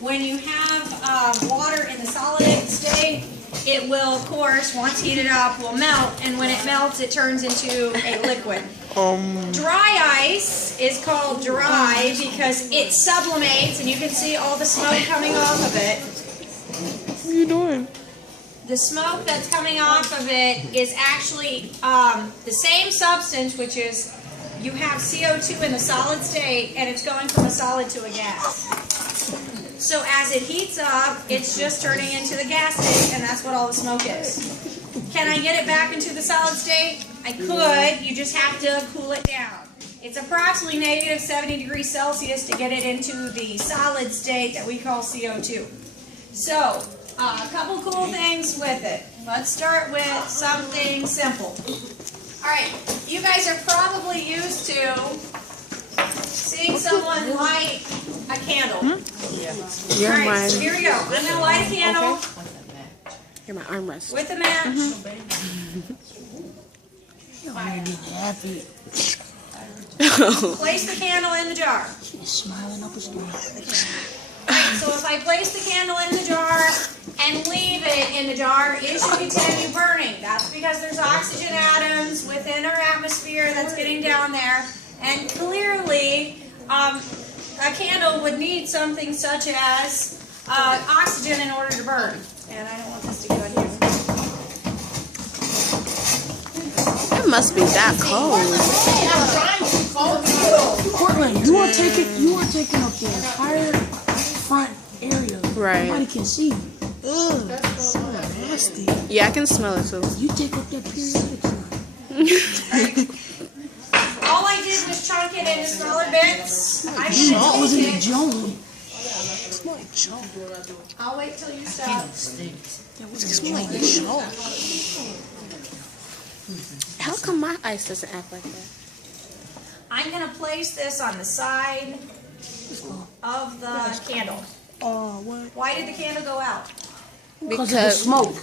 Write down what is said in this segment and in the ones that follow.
When you have water in the solid state, it will, of course, once heated up, will melt, and when it melts, it turns into a liquid. Dry ice is called dry because it sublimates, and you can see all the smoke coming off of it. What are you doing? The smoke that's coming off of it is actually the same substance, which is you have CO2 in the solid state, and it's going from a solid to a gas. So as it heats up, it's just turning into the gas state, and that's what all the smoke is. Can I get it back into the solid state? I could. You just have to cool it down. It's approximately negative 70 degrees Celsius to get it into the solid state that we call CO2. So, a couple cool things with it. Let's start with something simple. Alright, you guys are probably used to seeing someone light a candle. Alright, so here we go. I'm going to light a candle. Here, my armrest. With a match. Place the candle in the jar. She's smiling up a storm. Alright, so if I place the candle in the jar and leave it in the jar, it should continue burning. That's because there's oxygen atoms within our atmosphere that's getting down there. And clearly, a candle would need something such as oxygen in order to burn. And I don't want this to go in here. It must be that cold. Portland, you are taking up the entire front area. Right. Nobody can see you. Ugh, that's so nasty. Yeah, I can smell it too. You take up that periodic sign. All I did was chunk it into smaller bits. I'm going It was to in take the it. June. I'll wait till you stop. It smell like June. How come my ice doesn't act like that? I'm going to place this on the side of the candle. Oh, what? Why did the candle go out? Because of the smoke.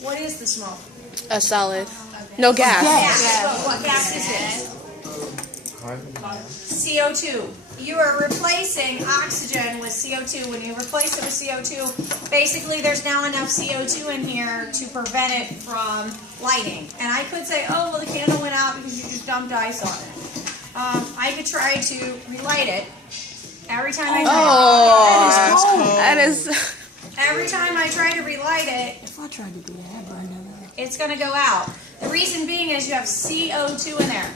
What is the smoke? A solid. No gas. Gas. What gas is it? CO2. You are replacing oxygen with CO2. When you replace it with CO2, basically there's now enough CO2 in here to prevent it from lighting. And I could say, oh, well, the candle went out because you just dumped ice on it. I could try to relight it. Every time I every time I try to relight it, If I tried to do that, I'd burn that out. it's going to go out. The reason being is you have CO2 in there.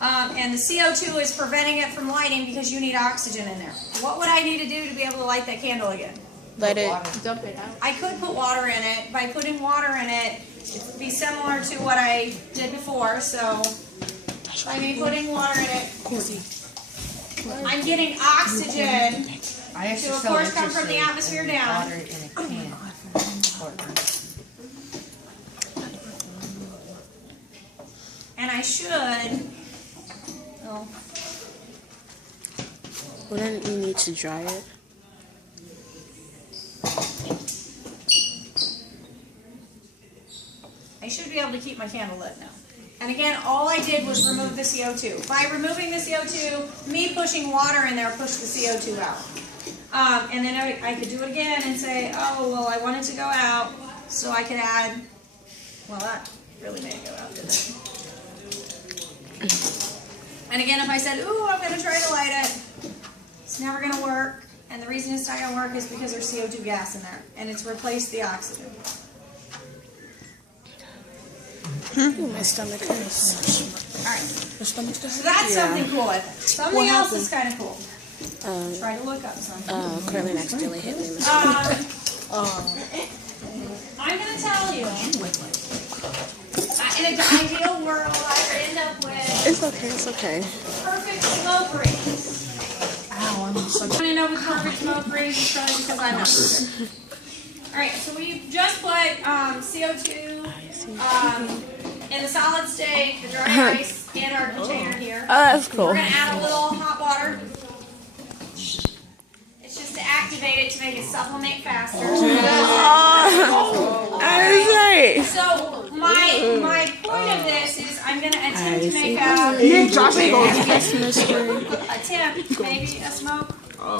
And the CO2 is preventing it from lighting because you need oxygen in there. What would I need to do to be able to light that candle again? Let it. Dump it out. I could put water in it. By putting water in it, it would be similar to what I did before. So by me putting water in it, I'm getting oxygen to, of course, come from the atmosphere down. Water in a can. And I should... Oh, Well, then you need to dry it. I should be able to keep my candle lit now. And again, all I did was remove the CO2. By removing the CO2, me pushing water in there pushed the CO2 out. And then I could do it again and say, oh, well, I want it to go out, so I could add, well, that really made it go out, didn't it? And again, if I said, ooh, I'm going to try to light it, it's never going to work. And the reason it's not going to work is because there's CO2 gas in there, and it's replaced the oxygen. Ooh, my stomach hurts. All right. Your stomach's So that's something cool with it. Something else is kind of cool. Um, Try to look up something. Curling accidentally hit me. I'm going to tell you, in an ideal world, I would end up with It's okay, it's okay. perfect smoke rings. Ow, I'm so I'm going to know with perfect smoke rings is probably because I'm not. Alright, so we just put CO2 in the solid state, the dry ice, in our container here. Oh, that's cool. We're going to add a little hot water. It's just to activate it to make it sublimate faster. That is right. So my point of this is I'm going to attempt to make a tip, maybe a smoke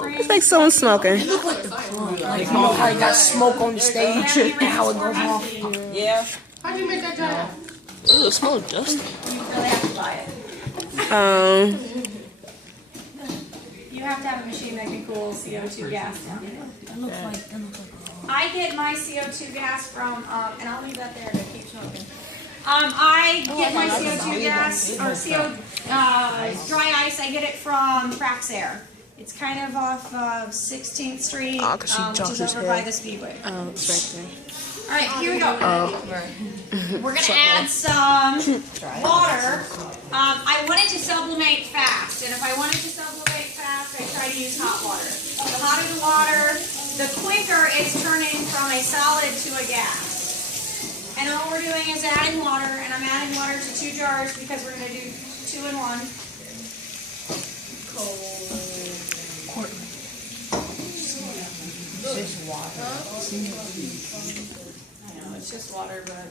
ring. It's like someone smoking. look like the Like, you know how you got smoke on the stage and how it goes off. Yeah. How'd you make that dry? Ooh, it smells dusty. You really have to buy it. You have to have a machine that can cool CO2 gas down. That looks like I get my CO2 gas from, and I'll leave that there to keep smoking. I get my CO2 gas, or dry ice, I get it from Praxair. It's kind of off of 16th Street, Oh, 'cause she which jumped is his over head. by the Speedway. Oh, it's right there. Alright, here we go. We're going to add some water. I wanted to sublimate fast, and if I wanted to sublimate fast, I try to use hot water. The hotter the water, the quicker it's turning from a solid to a gas. And all we're doing is adding water, and I'm adding water to 2 jars because we're going to do 2 in 1. Just water. I know, it's just water, but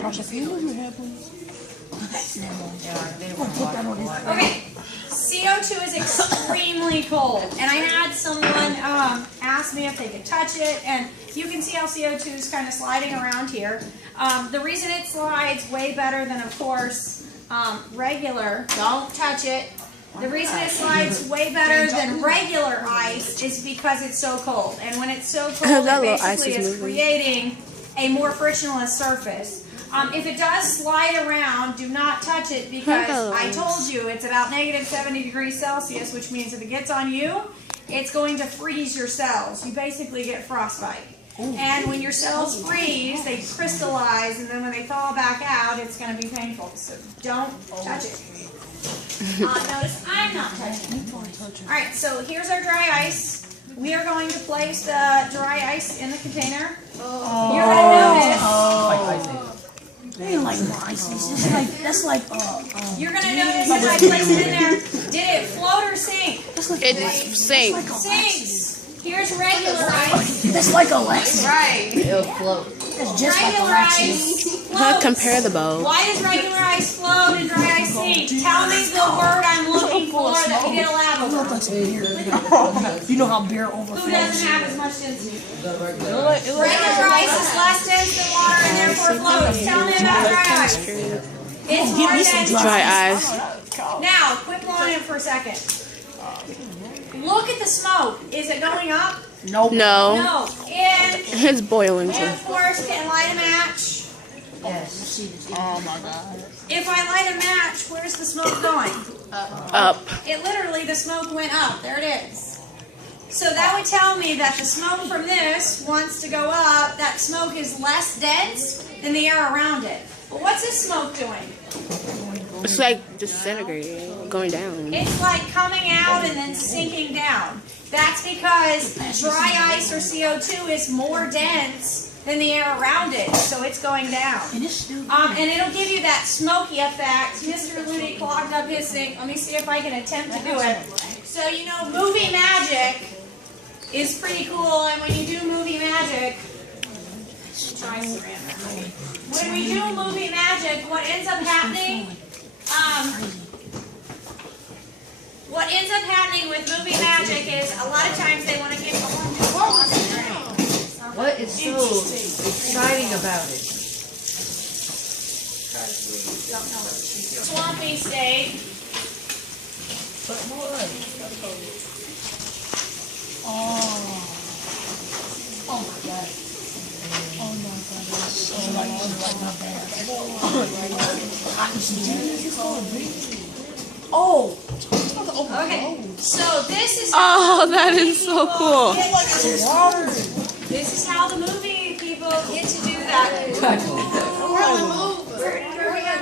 Tasha, can you move your hair, please? okay, CO2 is extremely cold, and I had someone ask me if they could touch it, and you can see how CO2 is kind of sliding around here. The reason it slides way better than, of course, regular, don't touch it. The reason it slides way better than regular ice is because it's so cold, and when it's so cold, That it little ice basically is is moving. creating a more frictionless surface. If it does slide around, do not touch it because I told you it's about negative 70 degrees Celsius, which means if it gets on you, it's going to freeze your cells. You basically get frostbite. And when your cells freeze, they crystallize, and then when they thaw back out, it's going to be painful. So don't touch it. Notice I'm not touching it. Alright, so here's our dry ice. We are going to place the dry ice in the container. You're going to notice. They ain't like ice. It's just like, that's like, You're going to notice as I place it in there, did it float or sink? It sinks. Sinks. Here's regular ice. that's like a Lexus. Right. It'll float. It's just like a Regular Lexus. ice How floats. compare the both? Why does regular ice float and dry ice sink? Tell me the word I'm looking for that we get a lab over. You know how beer Who overflows. doesn't have as much density? Regular ice is less dense than water and therefore floats. Tell me about dry ice. It's more dense. Dry ice. Now, quit blowing it for a second. Look at the smoke. Is it going up? Nope. No, No. And it's boiling too. of course, can light a match. Yes. Oh my god. If I light a match, where's the smoke going? Up. It literally, the smoke went up. There it is. So that would tell me that the smoke from this wants to go up. That smoke is less dense than the air around it. But what's this smoke doing? It's like disintegrating, going down. It's like coming out and then sinking down. That's because dry ice or CO2 is more dense than the air around it, so it's going down. And it's stupid. And it'll give you that smoky effect. Mr. Looney clogged up his sink. Let me see if I can attempt to do it. So, you know, movie magic is pretty cool, and when you do movie magic, try ceramic. When we do movie magic, what ends up happening, with movie magic is a lot of times they want to give a What is so exciting about it? swampy state. But what? Oh my god. Oh my god. That's so like my bad. Oh. Okay, so this is Oh, that is so cool. This is how the movie people get to do that.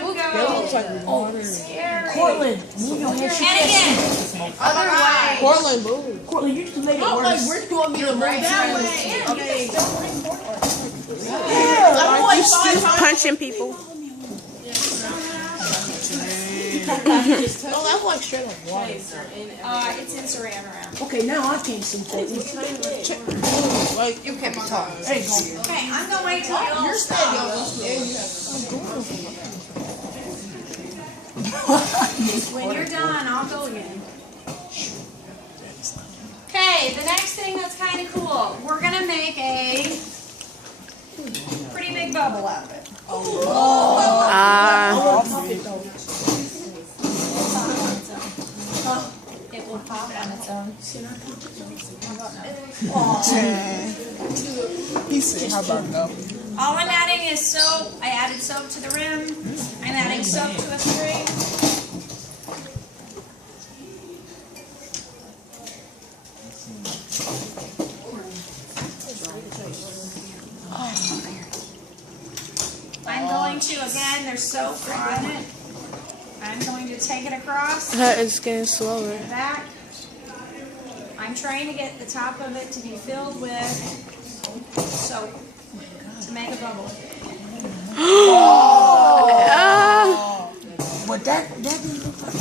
We'll go. Scary. Portland, move your head. And again, other way. Portland, move. Portland, you just made it worse. Where do you want me to move that way? Punching people. Oh, that's like straight up water. It's in Saran wrap. Okay, now I can't see Portland. Like, you can't talk. There you go. Okay, I'm gonna wait till you all stop. When you're done, I'll go again. Okay, Okay, the next thing that's kind of cool, we're gonna make a pretty big bubble out of it. It will pop on its own. He said, how about no? All I'm adding is soap. I added soap to the rim. I'm adding soap to a string. I'm going to, again, there's soap on it. I'm going to take it across. It's getting slower. Back. I'm trying to get the top of it to be filled with soap to make a bubble. But that didn't look like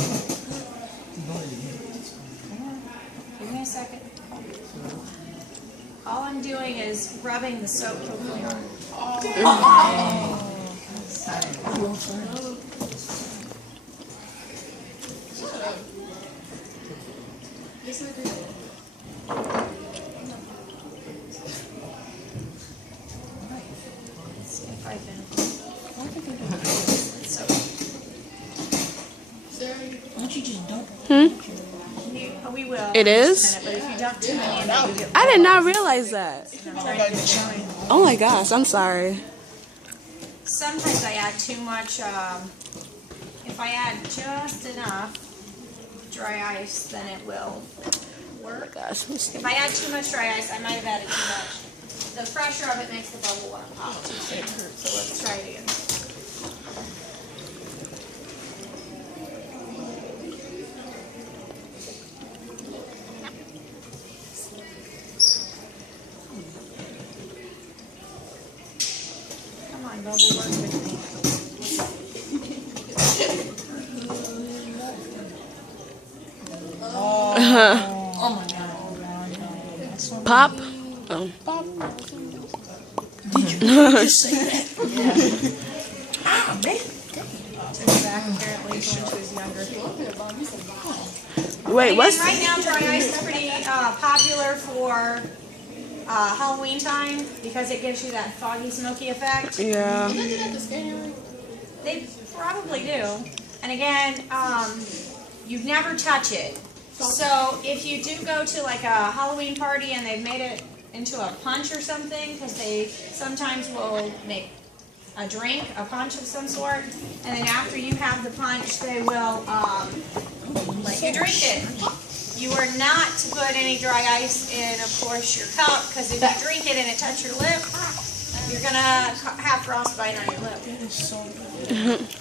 Give me a second. All I'm doing is rubbing the soap quickly on. Let's see if I can. Don't you just dump We will. It is? But if you dump too many in there, you get. I did not realize that. Oh my gosh, I'm sorry. Sometimes I add too much. If I add just enough dry ice, then it will work. Gosh, If I add too much dry ice, I might have added too much. The pressure of it makes the bubble want to pop too soon. So let's try it again. Come on, bubble, work with me. Oh my god. Pop? Oh. Did you just say that? Ah, man. Took it back apparently when she was younger. Wait, And what's... right now dry ice is pretty popular for Halloween time because it gives you that foggy, smoky effect. Yeah. They probably do. And again, you never touch it. So if you do go to like a Halloween party and they've made it into a punch or something, because they sometimes will make a drink, a punch of some sort, and then after you have the punch, they will let you drink it. You are not to put any dry ice in, of course, your cup, because if you drink it and it touches your lip, you're going to have frostbite on your lip.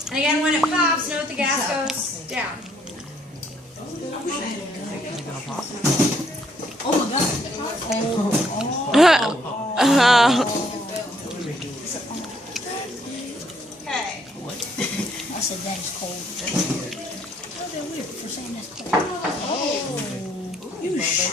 And again, when it pops, note the gas goes down. Oh my god. Okay. I said that is cold. Oh, they're weird for saying that's cold. Oh. You shit.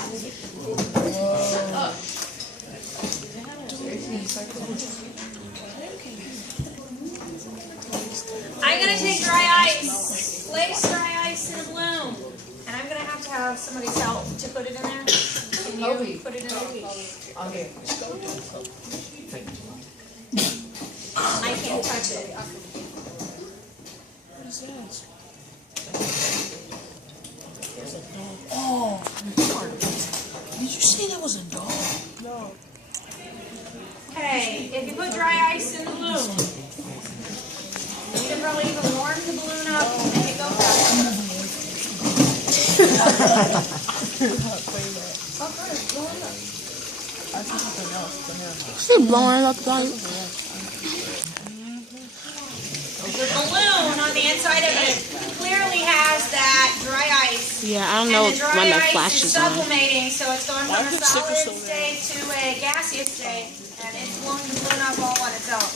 I'm going to take dry ice, place dry ice in a balloon, and I'm going to have somebody's help to put it in there. Can you put it in a week? I can't touch it. What is that? There's a dog. Oh. Did you say that was a dog? No. Okay, if you put dry ice in the balloon, you can probably even warm the balloon up and make it go faster. She's blowing up like... The balloon on the inside of it clearly has that dry ice. Yeah, I don't know And the dry when the ice flash is is on. sublimating, so it's going from a solid state to a gaseous state, and it's blowing the balloon up all on its own.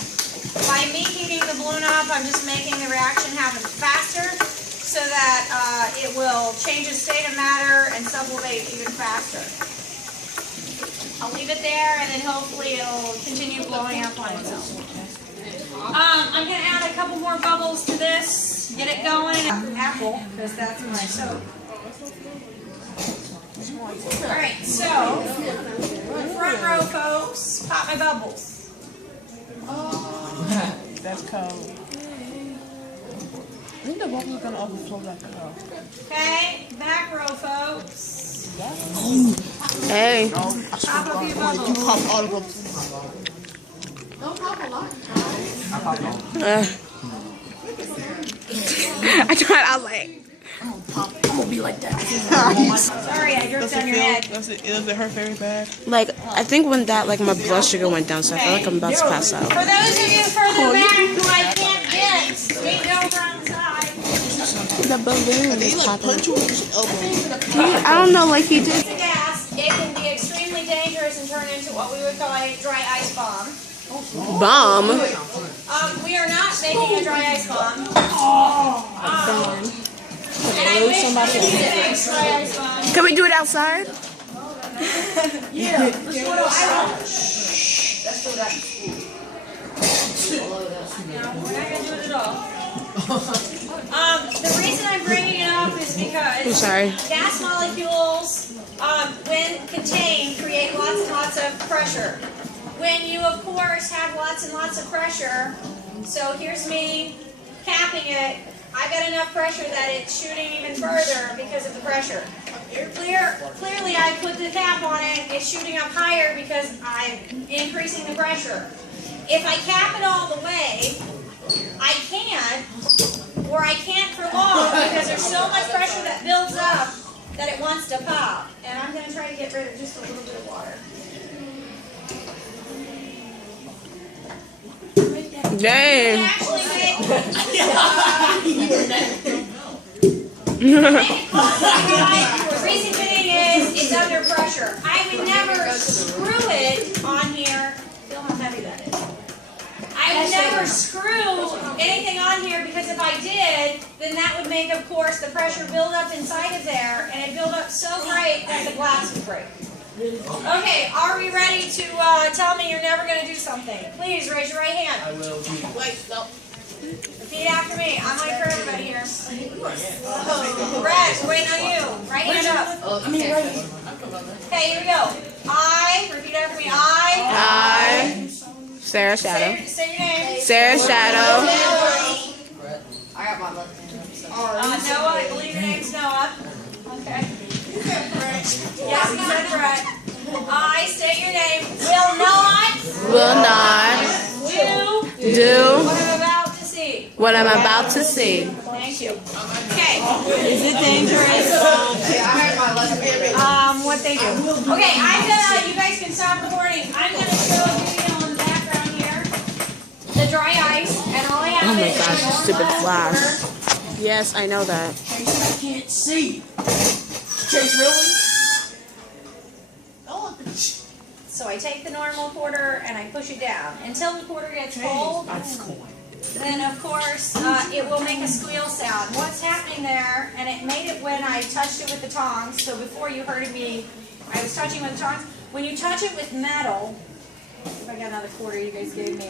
By me heating the balloon up, I'm just making the reaction happen faster, so that it will change its state of matter and sublimate even faster. I'll leave it there, and then hopefully it'll continue blowing up on its own. I'm going to add a couple more bubbles to this, get it going. Apple, because that's my soap. Alright, so, front row folks, pop my bubbles. That's cold. I think the bubbles are gonna overflow like cold. Okay, back row folks. Hey. Pop a few bubbles. You pop all the bubbles. I tried. I was like, I'm gonna be like that. Sorry, I dripped on your head. Does it hurt very bad? like I think when that like my blood sugar went down, so I feel like I'm about to pass out. For those of you further back who I can't get, stay over on the side. The balloon They is like popping. punch you with his elbow. I don't know, like he did. It's a gas. It can be extremely dangerous and turn into what we would call a dry ice bomb. Bomb. We are not making a dry ice bomb. And I wish we could make dry ice bomb. Can we do it outside? Yeah. No, we're not gonna do it at all. The reason I'm bringing it up is I'm because sorry. gas molecules, when contained, create lots and lots of pressure. When you, of course, have lots and lots of pressure, so here's me capping it, I've got enough pressure that it's shooting even further because of the pressure. Clearly, I put the cap on it, it's shooting up higher because I'm increasing the pressure. If I cap it all the way, I can, or I can't for long because there's so much pressure that builds up that it wants to pop. And I'm going to try to get rid of just a little bit of water. Dang. Actually, the reason being is it's under pressure. I would never screw it on here. Feel how heavy that is. I would never screw anything on here because if I did, then that would make, of course, the pressure build up inside of there, and it build up so great that the glass would break. Okay, are we ready to tell me you're never going to do something? Please raise your right hand. I will do. Wait, no. Repeat after me. I'm like for everybody here. Brett, we're waiting on you. Right hand up. Okay, here we go. I, repeat after me. I, Sarah Shadow. Say your name. Sarah Shadow. I got my left hand. Noah, I believe your name's Noah. Okay. Yes, you said Brett. I, state your name, Will not do do what I'm about to see. what I'm about to see. Thank you. Okay. Is it dangerous? What they do. Okay, you guys can stop recording. I'm gonna show a video in the background here. The dry ice, and all I have Oh my is gosh, a you stupid normal flash. water. Yes, I know that. I can't see. Chase, really? So I take the normal quarter and I push it down until the quarter gets cold. Then of course it will make a squeal sound. What's happening there? And it made it when I touched it with the tongs. So before you heard me, I was touching with the tongs. When you touch it with metal, if I got another quarter you guys gave me.